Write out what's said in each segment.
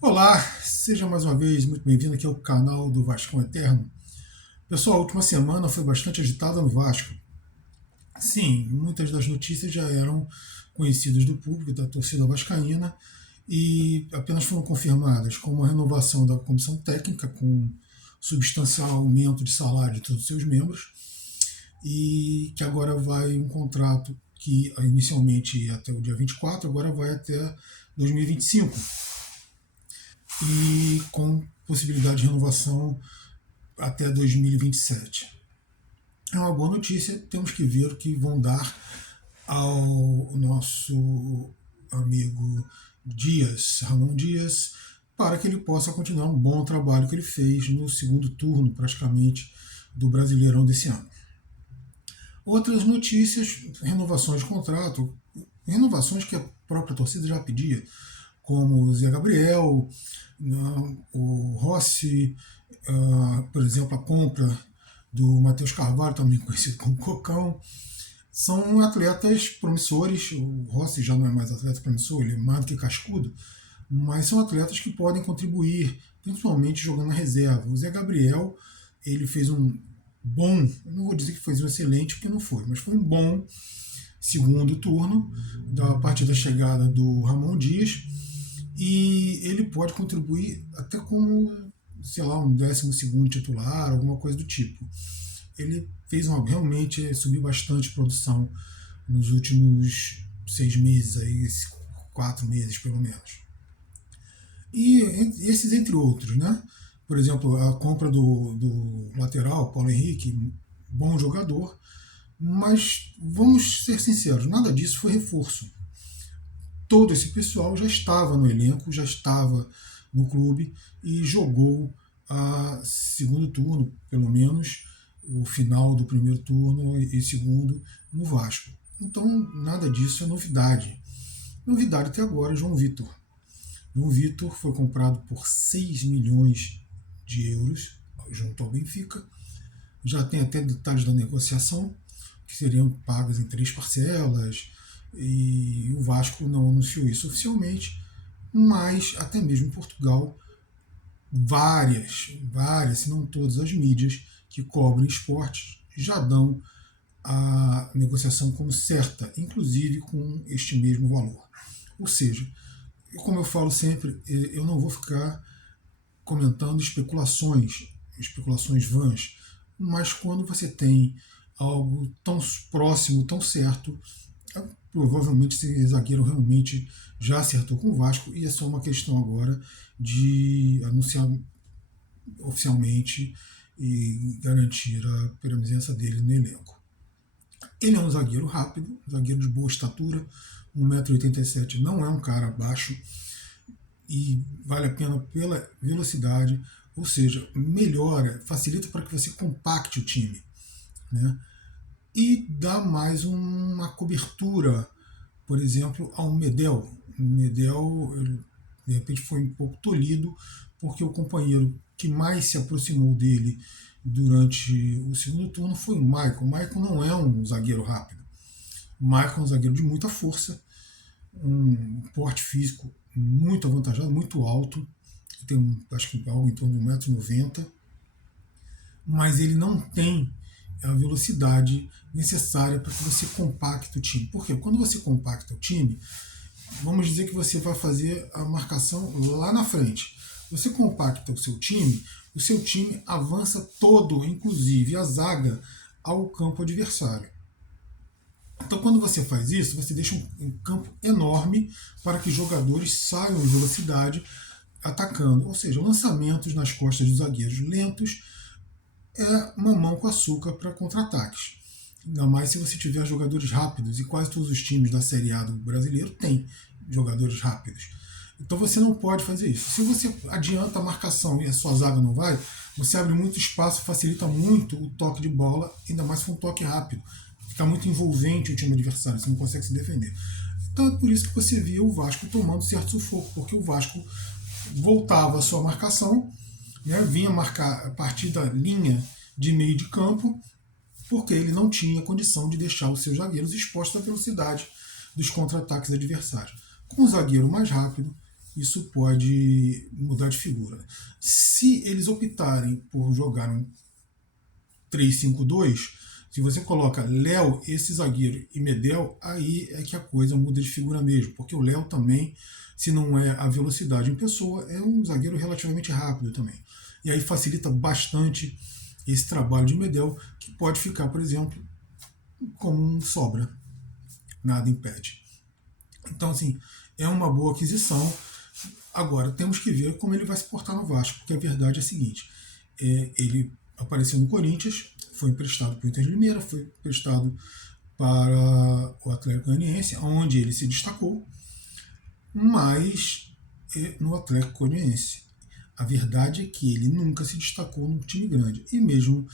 Olá, seja mais uma vez muito bem-vindo aqui ao canal do Vascão Eterno. Pessoal, a última semana foi bastante agitada no Vasco. Sim, muitas das notícias já eram conhecidas do público, da torcida vascaína, e apenas foram confirmadas como a renovação da comissão técnica, com substancial aumento de salário de todos os seus membros, e que agora vai um contrato que inicialmente ia até o dia 24, agora vai até 2025, e com possibilidade de renovação até 2027. É uma boa notícia, temos que ver o que vão dar ao nosso amigo Dias, Ramon Dias, para que ele possa continuar um bom trabalho que ele fez no segundo turno, praticamente, do Brasileirão desse ano. Outras notícias, renovações de contrato, renovações que a própria torcida já pedia, como o Zé Gabriel, o Rossi, por exemplo, a compra do Matheus Carvalho, também conhecido como Cocão. São atletas promissores. O Rossi já não é mais atleta promissor, ele é mais do que cascudo, mas são atletas que podem contribuir, principalmente jogando na reserva. O Zé Gabriel, ele fez um bom, não vou dizer que fez um excelente, porque não foi, mas foi um bom segundo turno, da partir da chegada do Ramon Dias, e ele pode contribuir até como, sei lá, um 12º titular, alguma coisa do tipo. Ele fez realmente subiu bastante a produção nos últimos 6 meses, aí, 4 meses pelo menos. E esses entre outros, né? Por exemplo, a compra do lateral, Paulo Henrique, bom jogador, mas vamos ser sinceros, nada disso foi reforço. Todo esse pessoal já estava no elenco, já estava no clube e jogou a segundo turno, pelo menos o final do primeiro turno e segundo no Vasco. Então nada disso é novidade. Novidade até agora é João Vitor. João Vitor foi comprado por 6 milhões de euros junto ao Benfica. Já tem até detalhes da negociação, que seriam pagas em 3 parcelas, e o Vasco não anunciou isso oficialmente, mas até mesmo em Portugal, várias, se não todas as mídias que cobrem esportes já dão a negociação como certa, inclusive com este mesmo valor. Ou seja, como eu falo sempre, eu não vou ficar comentando especulações vãs, mas quando você tem algo tão próximo, tão certo, provavelmente esse zagueiro realmente já acertou com o Vasco e é só uma questão agora de anunciar oficialmente e garantir a presença dele no elenco. Ele é um zagueiro rápido, um zagueiro de boa estatura, 1,87 m, não é um cara baixo e vale a pena pela velocidade, ou seja, melhora, facilita para que você compacte o time, né? E dá mais uma cobertura, por exemplo, ao Medel. O Medel, ele, de repente, foi um pouco tolhido, porque o companheiro que mais se aproximou dele durante o segundo turno foi o Michael. O Michael não é um zagueiro rápido. O Michael é um zagueiro de muita força, um porte físico muito avantajado, muito alto, tem acho que algo em torno de 1,90 m, mas ele não tem a velocidade necessária para que você compacte o time. Por quê? Quando você compacta o time, vamos dizer que você vai fazer a marcação lá na frente. Você compacta o seu time avança todo, inclusive a zaga, ao campo adversário. Então, quando você faz isso, você deixa um campo enorme para que jogadores saiam em velocidade atacando. Ou seja, lançamentos nas costas dos zagueiros lentos é mamão com açúcar para contra-ataques. Ainda mais se você tiver jogadores rápidos, e quase todos os times da Série A do brasileiro têm jogadores rápidos. Então você não pode fazer isso. Se você adianta a marcação e a sua zaga não vai, você abre muito espaço, facilita muito o toque de bola, ainda mais se for um toque rápido. Fica muito envolvente o time adversário, você não consegue se defender. Então é por isso que você via o Vasco tomando certo sufoco, porque o Vasco voltava a sua marcação, né, vinha marcar a partir da linha de meio de campo, porque ele não tinha condição de deixar os seus zagueiros expostos à velocidade dos contra-ataques adversários. Com um zagueiro mais rápido isso pode mudar de figura. Se eles optarem por jogar um 3-5-2, se você coloca Léo, esse zagueiro, e Medel, aí é que a coisa muda de figura mesmo, porque o Léo também, se não é a velocidade em pessoa, é um zagueiro relativamente rápido também. E aí facilita bastante esse trabalho de Medel, que pode ficar, por exemplo, como um sobra. Nada impede. Então, assim, é uma boa aquisição. Agora, temos que ver como ele vai se portar no Vasco, porque a verdade é a seguinte: ele apareceu no Corinthians, foi emprestado para o Inter de Limeira, foi emprestado para o Atlético Goianiense, onde ele se destacou, mas no Atlético Goianiense. A verdade é que ele nunca se destacou num time grande. E mesmo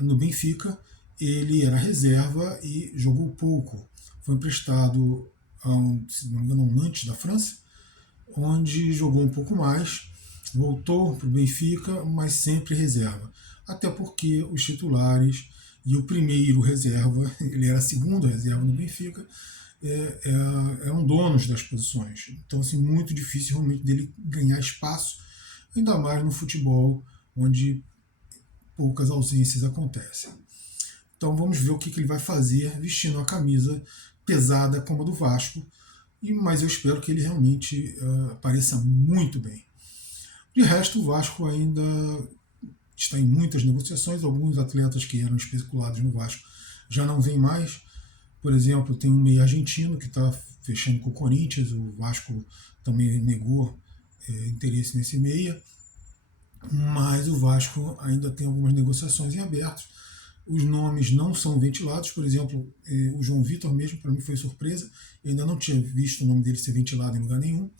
no Benfica, ele era reserva e jogou pouco. Foi emprestado, se não me engano, um Nantes da França, onde jogou um pouco mais, voltou para o Benfica, mas sempre reserva. Até porque os titulares e o primeiro reserva, ele era segundo reserva no Benfica, eram donos das posições. Então, assim, muito difícil realmente dele ganhar espaço, ainda mais no futebol, onde poucas ausências acontecem. Então vamos ver o que ele vai fazer vestindo a camisa pesada como a do Vasco, mas eu espero que ele realmente apareça muito bem. De resto, o Vasco ainda está em muitas negociações, alguns atletas que eram especulados no Vasco já não vêm mais. Por exemplo, tem um meio argentino que está fechando com o Corinthians, o Vasco também negou interesse nesse meia, mas o Vasco ainda tem algumas negociações em aberto. Os nomes não são ventilados, por exemplo, o João Vitor mesmo, para mim foi surpresa, eu ainda não tinha visto o nome dele ser ventilado em lugar nenhum.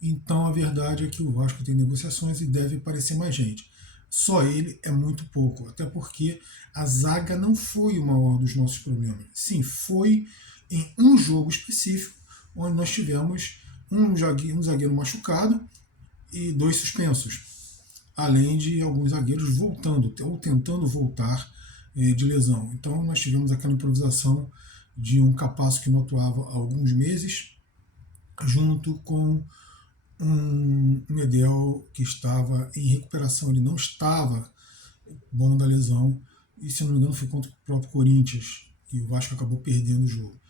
Então a verdade é que o Vasco tem negociações e deve aparecer mais gente. Só ele é muito pouco, até porque a zaga não foi o maior dos nossos problemas. Sim, foi em um jogo específico, onde nós tivemos um zagueiro machucado e 2 suspensos, além de alguns zagueiros voltando ou tentando voltar de lesão. Então nós tivemos aquela improvisação de um Capasso que não atuava há alguns meses, junto com um Medel que estava em recuperação, ele não estava bom da lesão, e se não me engano foi contra o próprio Corinthians, e o Vasco acabou perdendo o jogo.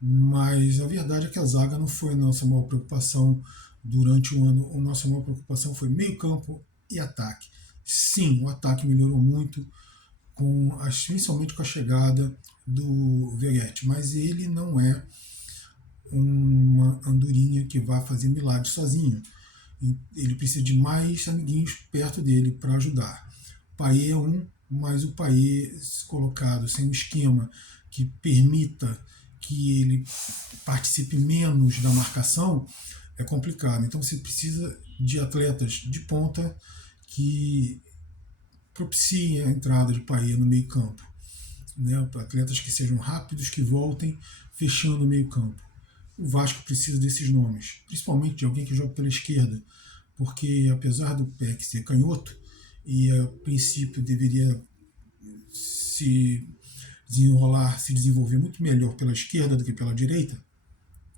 Mas a verdade é que a zaga não foi a nossa maior preocupação durante o ano. A nossa maior preocupação foi meio campo e ataque. Sim, o ataque melhorou muito, principalmente com a chegada do Veguete, mas ele não é uma andorinha que vai fazer milagre sozinho. Ele precisa de mais amiguinhos perto dele para ajudar. Payet é mas o Payet colocado sem um esquema que permita que ele participe menos da marcação é complicado. Então você precisa de atletas de ponta que propiciem a entrada de Payet no meio campo, né? Atletas que sejam rápidos, que voltem fechando o meio campo. O Vasco precisa desses nomes, principalmente de alguém que joga pela esquerda, porque apesar do Peck ser canhoto e a princípio deveria se se desenvolver muito melhor pela esquerda do que pela direita,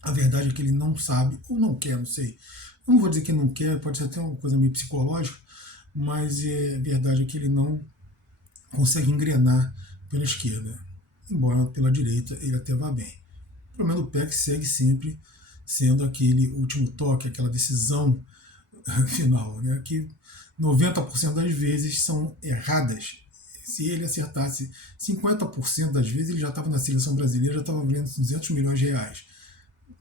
a verdade é que ele não sabe, ou não quer, não sei. Eu não vou dizer que não quer, pode ser até uma coisa meio psicológica, mas a verdade é que ele não consegue engrenar pela esquerda, embora pela direita ele até vá bem. O problema do PEC segue sempre sendo aquele último toque, aquela decisão final, né, que 90% das vezes são erradas. Se ele acertasse 50% das vezes, ele já estava na seleção brasileira, já estava valendo 200 milhões de reais.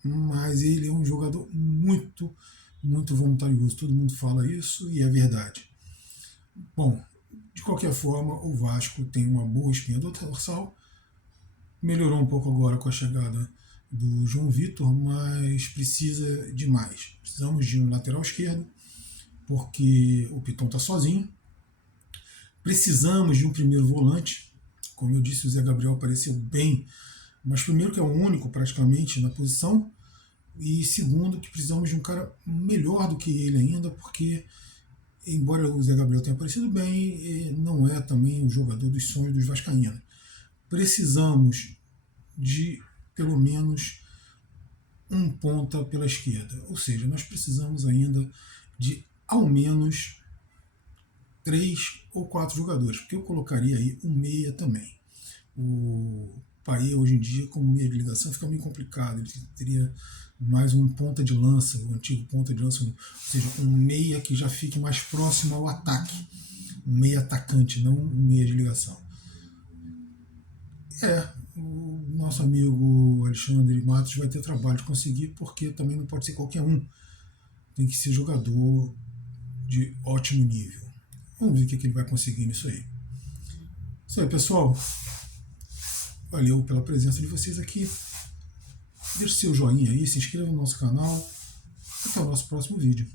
Mas ele é um jogador muito, muito voluntarioso. Todo mundo fala isso e é verdade. Bom, de qualquer forma, o Vasco tem uma boa espinha dorsal. Melhorou um pouco agora com a chegada do João Vitor, mas precisa de mais. Precisamos de um lateral esquerdo, porque o Piton está sozinho. Precisamos de um primeiro volante. Como eu disse, o Zé Gabriel apareceu bem, mas primeiro que é o único praticamente na posição, e segundo que precisamos de um cara melhor do que ele ainda, porque embora o Zé Gabriel tenha aparecido bem, não é também o jogador dos sonhos dos vascaínos. Precisamos de pelo menos um ponta pela esquerda. Ou seja, nós precisamos ainda de ao menos 3 ou 4 jogadores, porque eu colocaria aí um meia também. O Paê hoje em dia, como meia de ligação, fica meio complicado. Ele teria mais um ponta de lança, o antigo ponta de lança, ou seja, um meia que já fique mais próximo ao ataque. Um meia atacante, não um meia de ligação. O nosso amigo Alexandre Matos vai ter trabalho de conseguir, porque também não pode ser qualquer um. Tem que ser jogador de ótimo nível. Vamos ver o que ele vai conseguir nisso aí. Isso aí, pessoal. Valeu pela presença de vocês aqui. Deixe seu joinha aí, se inscreva no nosso canal. Até o nosso próximo vídeo.